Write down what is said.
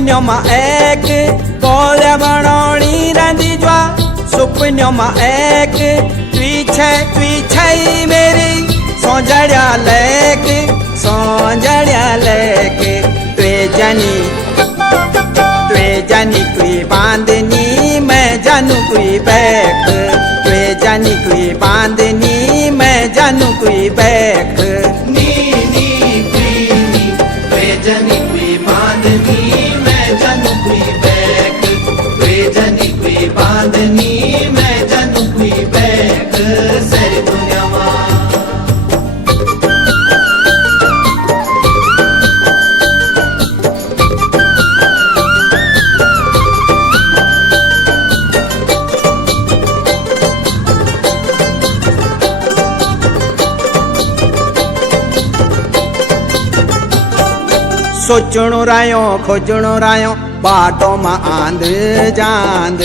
सुपन्यों एक कोल्या बनोणी रंदी ज्वा सुपन्यों एक तुई छै मेरी सोंजड़िया लेके तुए जानी कोई बांधनी मैं जानू कोई बैक तुए जानी कोई बांधनी मैं जानू कोई बैक नी तुए जानी कोई बांधनी मैं जानू कोई बैक तुए जानी कोई बांधनी मैं जानू कोई बैक सारी दुनिया मां सोचणो रायो खोजणो रायो बाटो में आंध जांद।